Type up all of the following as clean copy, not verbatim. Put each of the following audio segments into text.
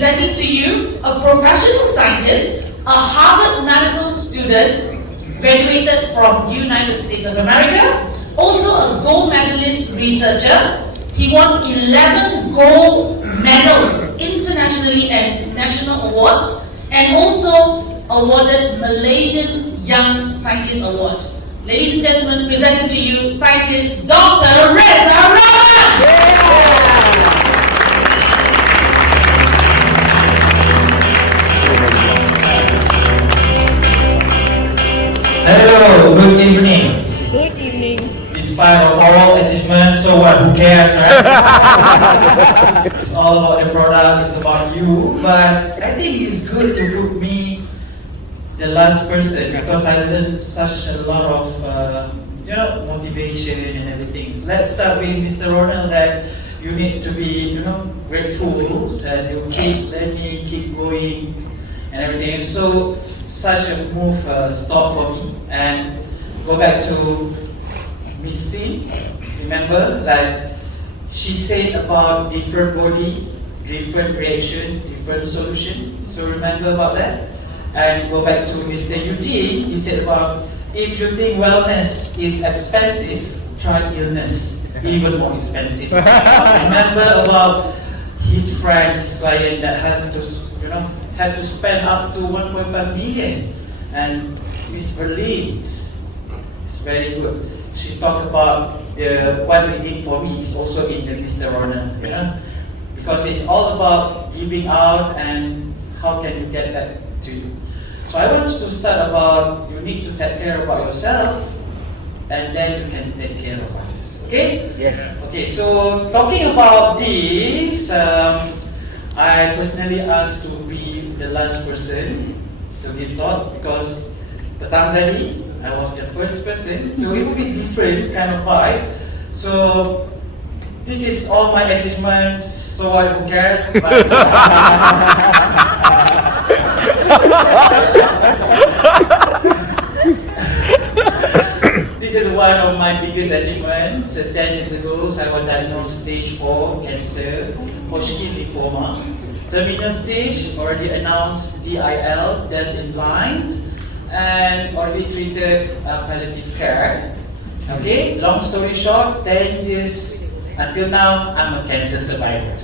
presenting to you a professional scientist, a Harvard medical student, graduated from United States of America, also a gold medalist researcher. He won 11 gold medals internationally and national awards, and also awarded Malaysian Young Scientist Award. Ladies and gentlemen, presenting to you scientist Dr. REDZA RAHMAN. Hello, good evening. Good evening. In spite of all achievements, so what? Who cares, right? It's all about the product, it's about you. But I think it's good to put me the last person because I learned such a lot of motivation and everything. So let's start with Mr. Ronald, that you need to be grateful that you let me keep going and everything. So such a move stop for me. And go back to Miss Sin. Remember, like she said about different body, different reaction, different solution. So remember about that. And go back to Mr. Eugene. He said about if you think wellness is expensive, try illness, even more expensive. Remember about his friend, his client that has to had to spend up to 1.5 million. And Miss Verlene, it's very good. She talked about what it did for me is also in the Mr. Ronald, because it's all about giving out and how can you get that to you. So I want to start about you need to take care about yourself and then you can take care of others. Okay? Yes. Okay, so talking about this, I personally asked to be the last person to give talk because petang tadi I was the first person, so it will be different kind of vibe. So this is all my achievements. So what? Who cares? This is one of my biggest achievements. 10 years ago, I was diagnosed stage 4 cancer, Hodgkin lymphoma. Terminal stage, already announced DIL, death in blind, and already treated palliative care. Okay, long story short, 10 years until now, I'm a cancer survivor.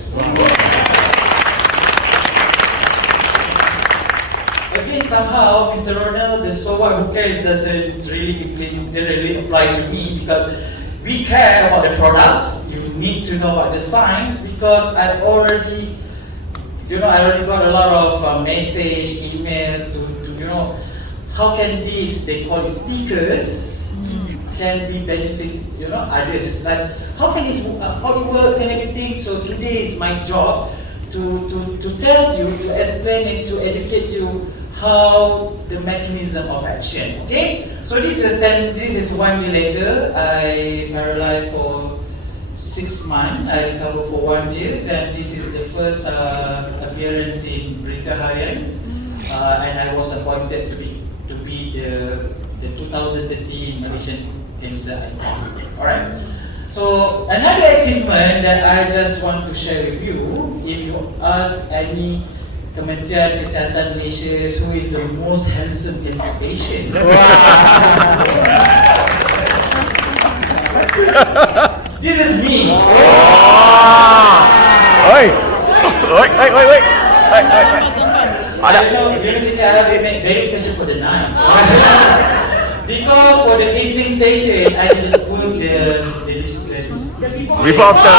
Again, somehow, Mr. Ronald, the so what who cares didn't really apply to me because we care about the products. You need to know about the science because I already got a lot of message, email to how can this, they call it stickers, can be benefit, others. Like, how can this, how it works and everything. So today is my job to tell you, to explain it, to educate you how the mechanism of action. Okay? So this is 1 year later. I paralyzed for 6 months. I recovered for 1 year, and this is the first appearance in Berita Harian. And I was appointed to be the 2013 Malaysian Cancer Icon. Alright? So another achievement that I just want to share with you, if you ask any Kementerian Kesihatan Malaysia who is the most handsome cancer patient. This is me. Oi. I know eventually I have made very special for the night. Because for the evening session, I will put the display. Before after.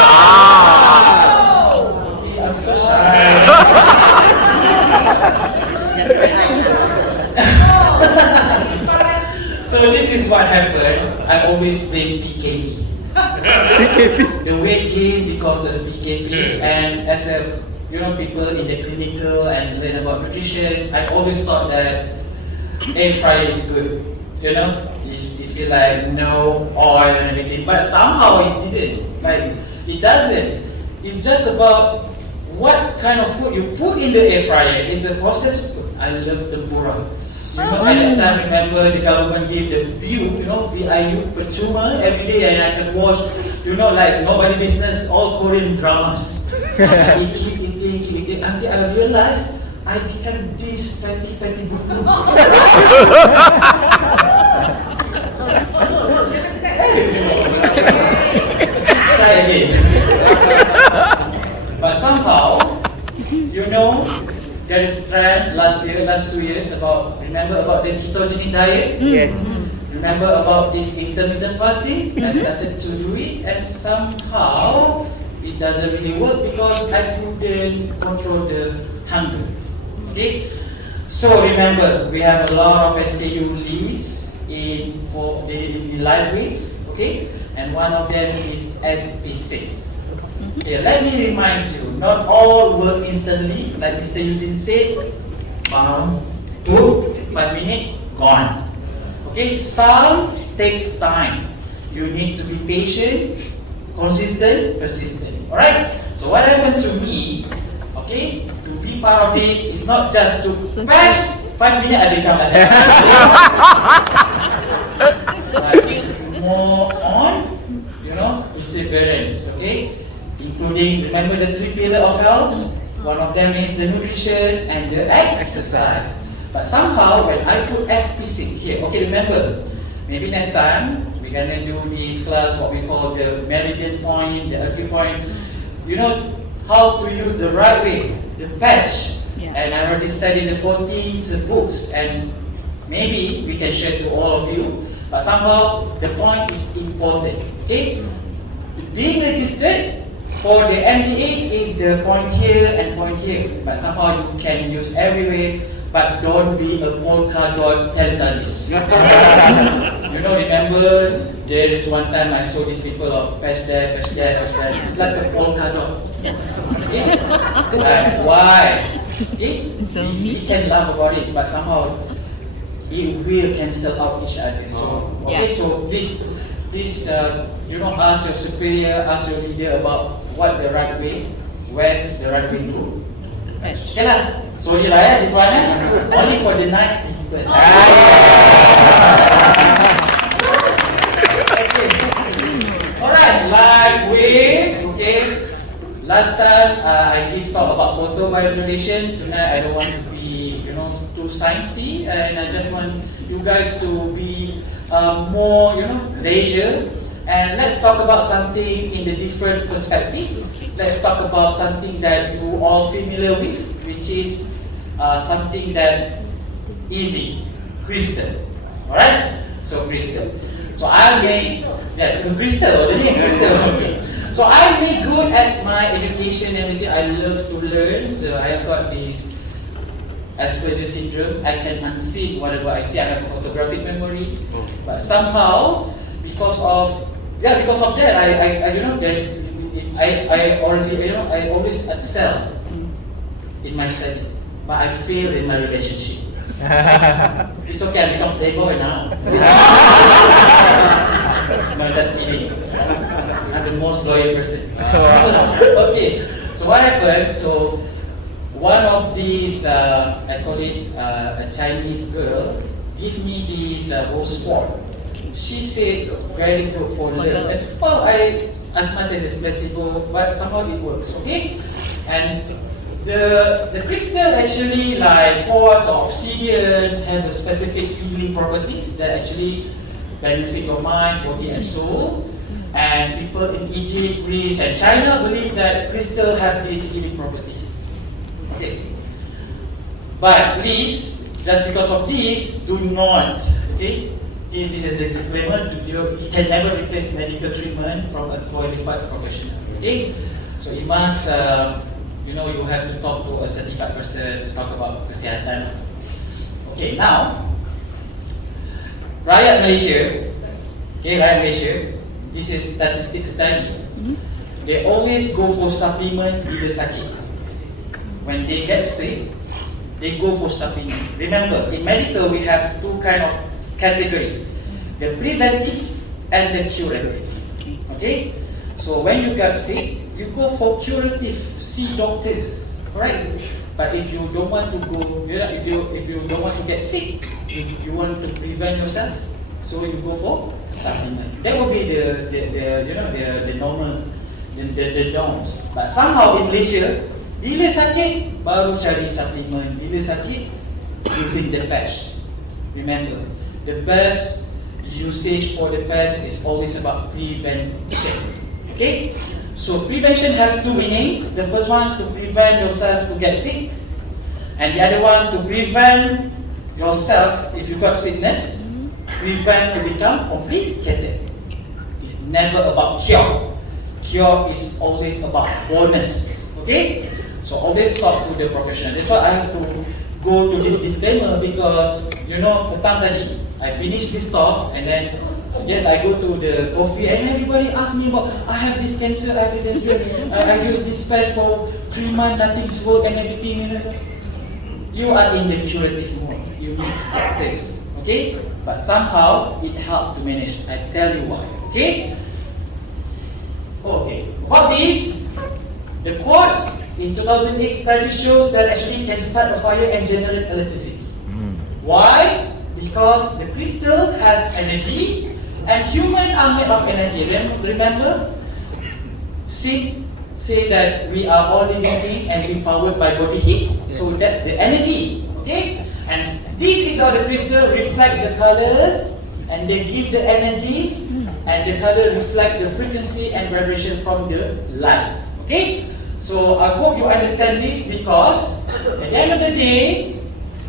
Okay, I'm so shy. So this is what happened. I always blame PKP. The weight gain because of the PKP, and as a people in the clinical and learn about nutrition, I always thought that air fryer is good. You feel like no oil and everything, but somehow it didn't. Like it doesn't. It's just about what kind of food you put in the air fryer. It's a processed food. I love tempura. At that time, remember the government gave the view, VIU percuma every day, and I can watch, like nobody business, all Korean dramas. I keep eating until I realized realized I became this fatty boo-boo. Try again. But somehow, there is a trend last 2 years remember about the ketogenic diet? Yes. Remember about this intermittent fasting? I started to do it, and somehow it doesn't really work because I couldn't control the hunger. Okay? So remember, we have a lot of SKU lists for the life with, okay? And one of them is SP6. Okay, let me remind you, not all work instantly, like Mr. Eugene said, 2, 5 minutes, gone. Okay, some takes time. You need to be patient, consistent, persistent. Alright? So what happened to me, okay, to be part of it is not just to patch 5 minutes I become like that. But it's more on, perseverance, okay? Including, remember the 3 pillars of health? One of them is the nutrition and the exercise. But somehow, when I put SP6 here, okay, remember, maybe next time, we're gonna do this class, what we call the meridian point, the acupoint. You know how to use the right way, the patch. Yeah. And I already studied the 14 books, and maybe we can share to all of you. But somehow, the point is important, okay? Being registered for the MDA is the point here and point here. But somehow you can use everywhere, but don't be a polka dot teletalist. Remember, there is one time I saw these people of patch there, patch there, patch there. It's like a polka dot. Yes. Okay? Why? Okay? So We can laugh about it, but somehow it will cancel out each other. So, okay, so please, ask your superior, ask your leader about what the right way, when the right way to. Okay lah. Sorry lah this one only for the night people. Okay. Alright, live with, okay. Last time I did talk about photo bioregulation. Tonight I don't want to be, too sciencey, and I just want you guys to be more, leisure. And let's talk about something in the different perspective. Let's talk about something that you all familiar with, which is something that easy, crystal. Alright? So crystal. So I made crystal. So I made good at my education and everything. I love to learn. So I have got this Asperger syndrome. I can unsee whatever I see. I have a photographic memory. But somehow, because of that, I always excel in my studies, but I fail in my relationship. It's okay, I become playboy now. No, that's me. I'm the most loyal person. Okay, so what happened? So one of these, I call it a Chinese girl, give me this rose sword. She said, very good for love. And somehow as much as it's flexible, but somehow it works, okay? And the crystal actually, like quartz or obsidian, have a specific healing properties that actually benefit your mind, body, and soul. And people in Egypt, Greece, and China believe that crystal have these healing properties. Okay. But please, just because of this, do not, okay? This is the disclaimer. You can never replace medical treatment from a qualified professional. Okay, so you must, you have to talk to a certified person to talk about kesihatan. Okay, now, rakyat Malaysia. This is statistics study. They always go for supplement bila sakit. When they get sick, they go for supplement. Remember, in medical we have two kind of category, the preventive and the curative. Okay, so when you get sick, you go for curative, see doctors, right? But if you don't want to go, if you don't want to get sick, if you want to prevent yourself, so you go for supplement. That will be the normal, the norms. But somehow in Malaysia, Bila sakit, baru cari supplement. Bila sakit, using the patch. Remember, the best usage for the patch is always about prevention. Okay? So prevention has two meanings. The first one is to prevent yourself to get sick, and the other one to prevent yourself, if you got sickness, prevent to become complicated. It's never about cure. Cure is always about bonus. Okay? So always talk to the professional. That's why I have to go to this disclaimer, because petang tadi I finish this talk and then yes, I go to the coffee and everybody asks me about, I have this cancer, I use this patch for 3 months, nothing's work and everything. You are in the curative mode. You need to stop this. Okay? But somehow it helped to manage. I tell you why. Okay? Okay. About this, the quartz in 2008 study shows that actually can start a fire and generate electricity. Why? Because the crystal has energy and humans are made of energy. Remember? Say that we are all living beings and we powered by body heat. So that's the energy. Okay? And this is how the crystal reflect the colors and they give the energies, and the color reflect the frequency and vibration from the light. Okay? So I hope you understand this, because at the end of the day,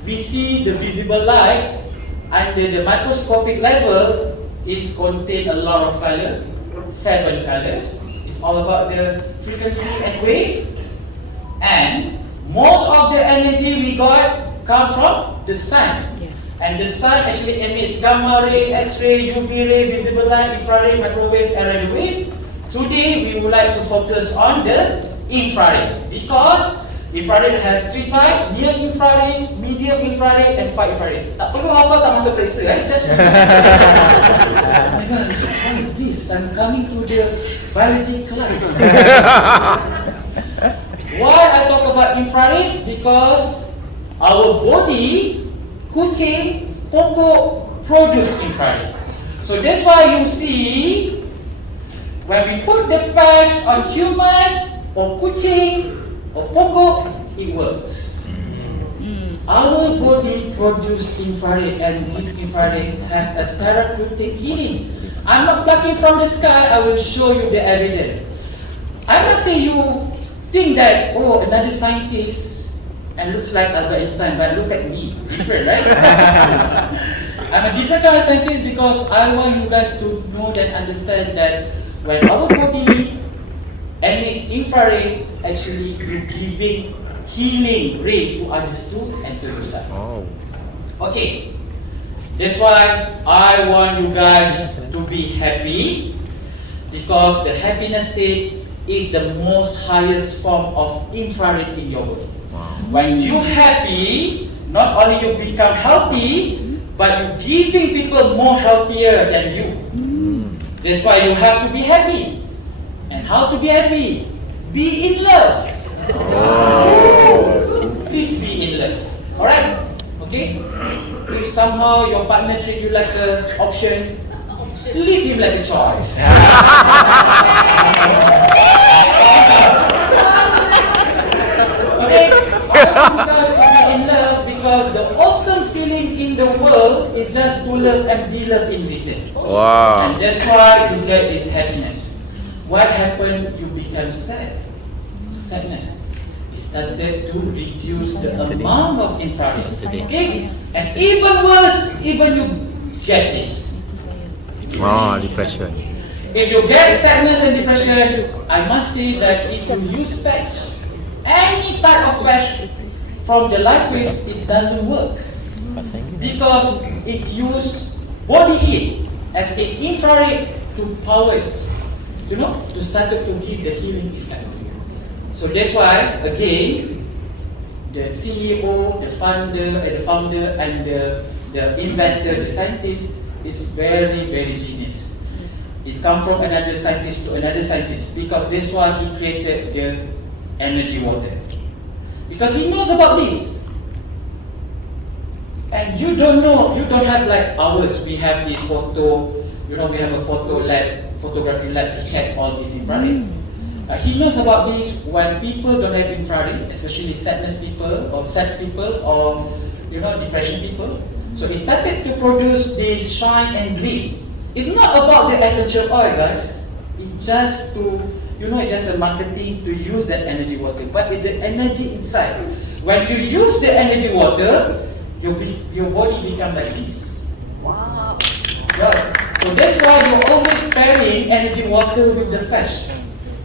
we see the visible light under the microscopic level is contain a lot of color, 7 colors. It's all about the frequency and wave, and most of the energy we got come from the sun. Yes. And the sun actually emits gamma ray, X-ray, UV ray, visible light, infrared, microwave, and radio wave. Today we would like to focus on the infrared, because infrared has 3 types: near infrared, medium infrared, and far infrared. Tak perlu hafal, tak masuk periksa, just oh my God, what is this? I'm coming to the biology class. Why I talk about infrared? Because our body, kucing, pokok produce infrared. So that's why you see, when we put the patch on human or kucing or pokok, it works. Our body produces infrared, and this infrared has a therapeutic healing. I'm not plucking from the sky, I will show you the evidence. I'm not saying you think that, oh, another scientist and looks like Albert Einstein, but look at me, different, right? I'm a different kind of scientist because I want you guys to know and understand that when our body emits infrared, it's actually giving healing ray to others too and to yourself. Oh. Okay, that's why I want you guys to be happy, because the happiness state is the most highest form of infrared in your body. Wow. When you happy, not only you become healthy, but you giving people more healthier than you. That's why you have to be happy. And how to be happy? Be in love. Please be in love. Alright? Okay? If somehow your partner treat you like an option, leave him like a choice. Okay? Because to be in love, because the awesome feeling in the world is just to love and be loved in return. Wow. And that's why you get this happiness. What happened? You become sad. Sadness. It started to reduce the amount of infrared. Okay? And even worse, even you get this. Wow, depression. If you get sadness and depression, I must say that if you use patch, any type of patch from the life wave, it doesn't work. Because it uses body heat as an infrared to power it. To start to give the healing effect. So that's why, again, the CEO, the founder, and the inventor, the scientist, is very, very genius. It comes from another scientist to another scientist, because that's why he created the energy water. Because he knows about this. And you don't know, you don't have like ours. We have this photo, we have a photography lab to check all this infrared. He knows about this when people don't have infrared, especially sadness people or sad people or depression people. So he started to produce this shine and green. It's not about the essential oil, guys. It's just to just a marketing to use that energy water, but it's the energy inside. When you use the energy water, your body become like this. Wow. Well, so that's why you're always pairing energy water with the patch.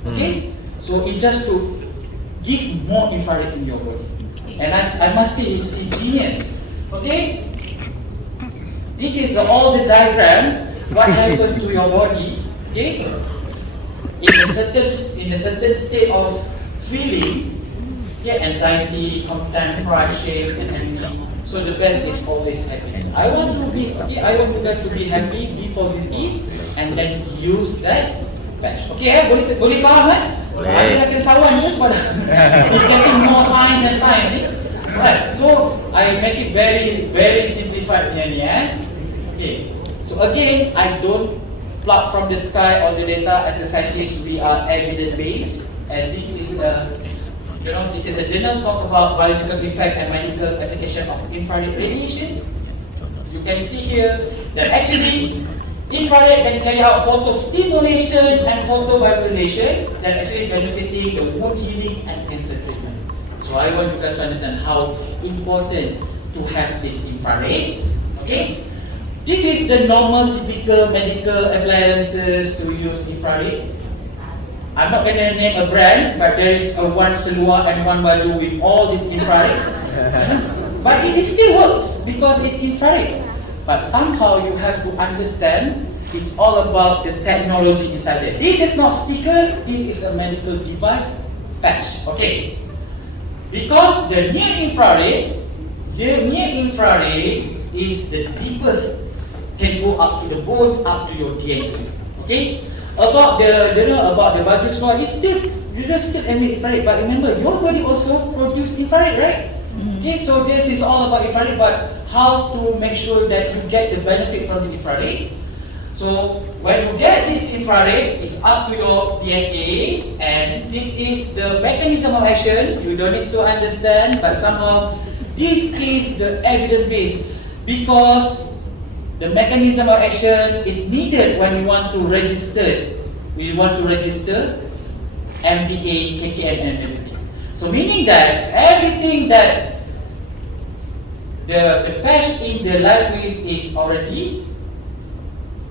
Okay? So it's just to give more infrared in your body. And I must say, it's genius. Okay? This is all the diagram, what happened to your body. Okay? In a certain state of feeling, anxiety, content, pride, shame, and envy. So the best is always happiness. I want you guys to be happy, be positive, and then use that patch. Okay, boleh faham kan? Ada nak kena sawan je sebab it's getting more fine and fine. Right, so I make it very, very simplified ni. Okay, so again, I don't plug from the sky all the data. As a scientist, we are evidence-based, and this is this is a journal talk about biological effect and medical application of infrared radiation. You can see here that actually infrared can carry out photostimulation and photobiolation that actually benefiting the wound healing and cancer treatment. So I want you guys to understand how important to have this infrared. Okay, this is the normal typical medical appliances to use infrared. I'm not going to name a brand, but there is one seluar and one baju with all this infrared. But it still works because it's infrared. But somehow you have to understand it's all about the technology inside there. This is not sticker, this is a medical device patch. Okay. Because the near infrared is the deepest, can go up to the bone, up to your DNA. Okay. About the baju semua, it's still emit infrared. But remember, your body also produce infrared, right? Okay, so this is all about infrared, but how to make sure that you get the benefit from the infrared. So when you get this infrared, it's up to your DNA, and this is the mechanism of action. You don't need to understand, but somehow this is the evidence base because the mechanism of action is needed when we want to register. We want to register MDA, KKM, and everything. So meaning that everything that the patch in the live with is already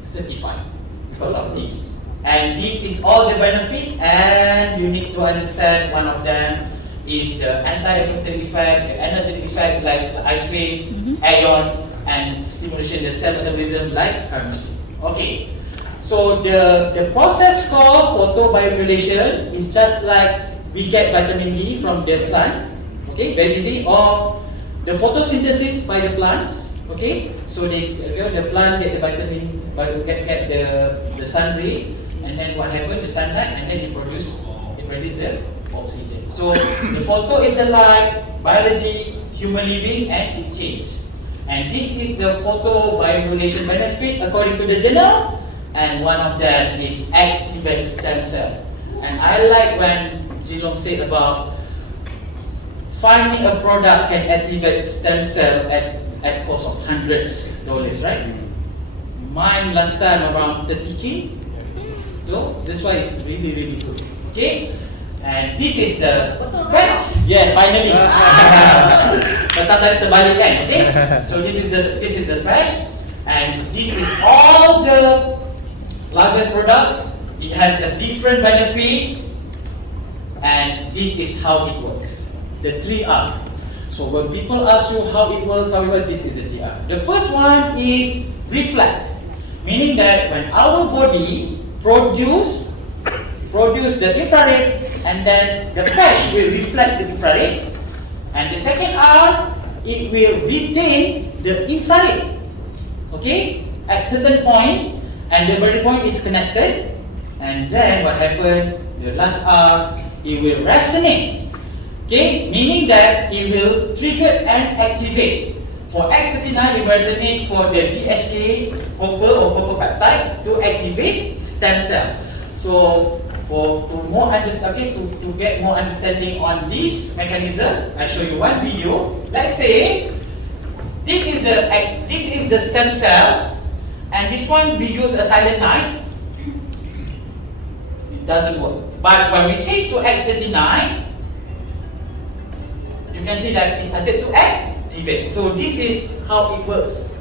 certified because of this. And this is all the benefit, and you need to understand one of them is the anti-inflammatory effect, the energetic effect like the ice wave, ion, and stimulation the cell metabolism like currency. Okay, so the process called photobiomodulation is just like we get vitamin D from the sun, okay, very easy, or the photosynthesis by the plants, okay, so the plant get the vitamin, get the sun ray, and then what happens, the sunlight, and then it produce the oxygen. So the photo is the light, biology, human living, and it change. And this is the photobiomodulation benefit according to the journal, and one of them is activate stem cell. And I like when Jilong said about finding a product can activate stem cell at cost of $100s, right? Mine last time around 30K. So that's why it's really, really good. Okay? And this is the patch. Yeah, finally. Tadi terbalik kan? Okay. So this is the patch, and this is all the largest product. It has a different benefit, and this is how it works. The 3R. So when people ask you how it works, this is the 3R. The first one is reflect, meaning that when our body produce the infrared, and then the patch will reflect the infrared. And the second R, it will retain the infrared. Okay? At certain point, and the very point is connected. And then what happened? The last R, it will resonate. Okay? Meaning that it will trigger and activate. For X39, it resonate for the GHK copper or copper peptide to activate stem cell. So To get more understanding on this mechanism, I show you one video. Let's say this is the stem cell, and this one we use a silent night. It doesn't work. But when we change to X39, you can see that it started to activate. So this is how it works.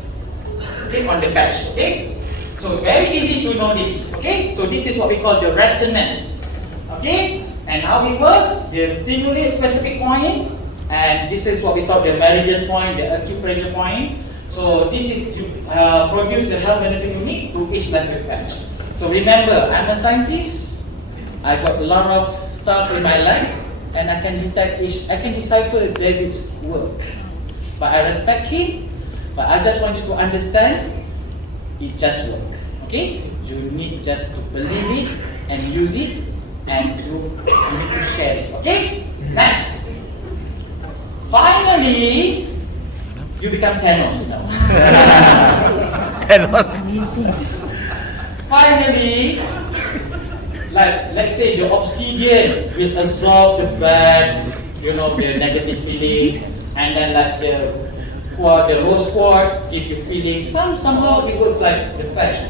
Okay, on the patch. Okay, so very easy to know this. Okay, so this is what we call the resonance. Okay, and how it works? They stimulate specific point, and this is what we call the meridian point, the acute pressure point. So this is to produce the health benefit unique to each specific patch. So remember, I'm a scientist. I got a lot of stuff in my life, and I can decipher David's work. But I respect him. But I just want you to understand, it just works. Okay? You need just to believe it and use it, and you need to share it. Okay? Next. Finally, you become Thanos now. Thanos. Finally, like let's say the obsidian will absorb the bad, the negative feeling, and then like the rose quartz gives you feeling. Somehow it works like the patch.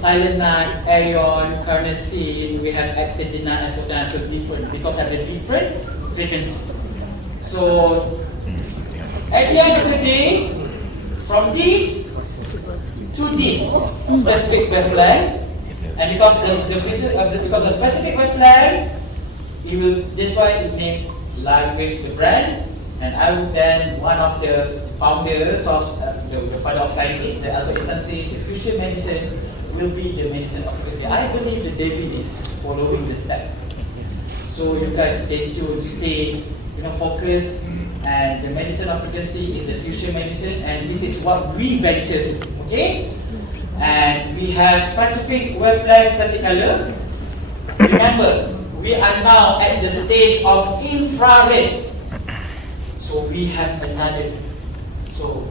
Silent night, aeon, carnosine, we have X39 as well, so different because of the different frequency. So at the end of the day, from this to this specific wavelength, and because the specific wavelength, that's why it names Life Waves the brand. And I would then, one of the founders of the father of scientists, the Albert Einstein said, the future medicine will be the medicine of frequency. I believe that David is following the step. So you guys stay tuned, stay focused, and the medicine of frequency is the future medicine, and this is what we venture to. Okay? And we have specific wavelength, specific color. Remember, we are now at the stage of infrared. So we have another. So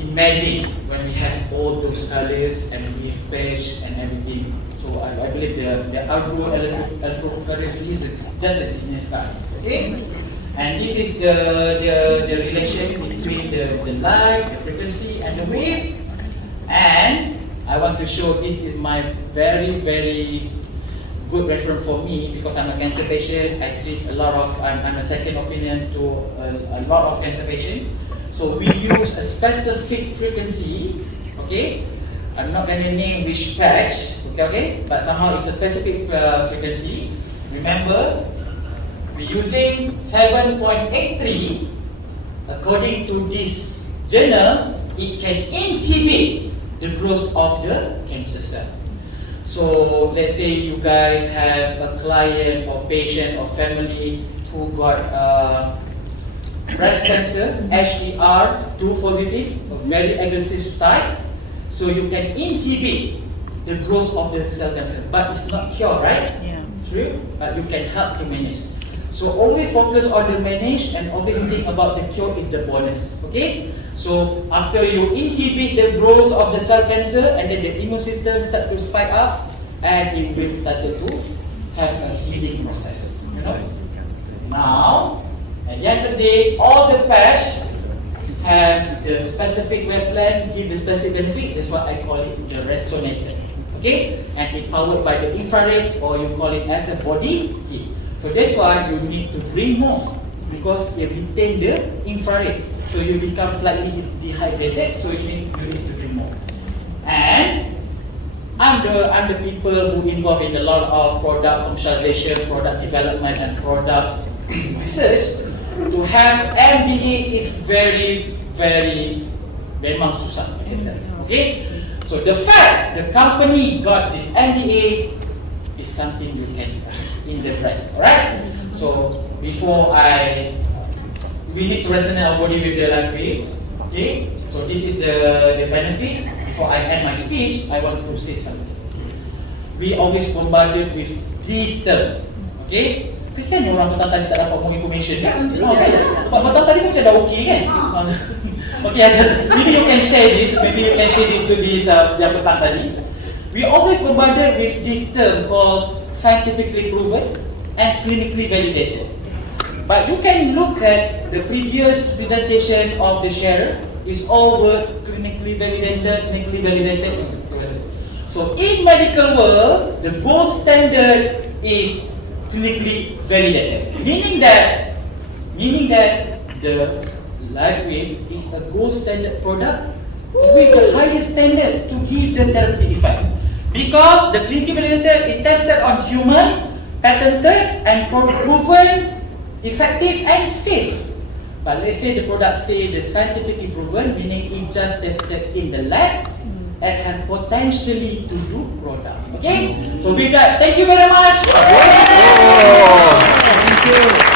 imagine when we have all those colors and we have patch and everything. So I believe the outdoor electrocardiogram is just a genius card. Okay? And this is the relation between the light, the frequency, and the wave. And I want to show this is my very, very good reference for me because I'm a cancer patient. I treat I'm a second opinion to a lot of cancer patients. So we use a specific frequency. Okay, I'm not going to name which patch. Okay, but somehow it's a specific frequency. Remember, we're using 7.83. According to this journal, it can inhibit the growth of the cancer cell. So let's say you guys have a client or patient or family who got breast cancer, HER2 positive, a very aggressive type. So you can inhibit the growth of the cell cancer, but it's not cure, right? Yeah. True, but you can help to manage. So always focus on the manage and always think about the cure is the bonus. Okay? So after you inhibit the growth of the cell cancer, and then the immune system start to spike up, and it will start to have a healing process. Now, at the end of the day, all the patch have the specific wavelength, give the specific benefit. That's what I call it the resonator. Okay? And it's powered by the infrared, or you call it as a body heat. So that's why you need to drink more, because it retain the infrared. So you become slightly dehydrated, so you need to drink more. And I'm the people who involved in a lot of product commercialization, product development, and product research. To have MBA is very, very, memang susah. Okay? So the fact the company got this MBA is something you can in the brand. Alright? So before we need to resonate our body with the life wave. Okay? So this is the benefit. Before I end my speech, I want to say something. We always bombarded with this term. Okay? Kesian orang petang tadi tak dapat more information kan? Sebab petang tadi pun saya dah okay kan? Okay, maybe you can share this to this yang petang tadi. We always bombarded with this term called scientifically proven and clinically validated. But you can look at the previous presentation of the sharer. It's all words clinically validated, clinically validated. So in medical world, the gold standard is clinically validated, meaning that the LifeWave is a gold standard product with the highest standard to give the therapeutic effect. Because the clinically validated is tested on human, patented and proven effective and safe. But let's say the product say the scientifically proven, meaning it just tested in the lab and has potentially to do product. Okay? So with that, thank you very much. Oh. Thank you.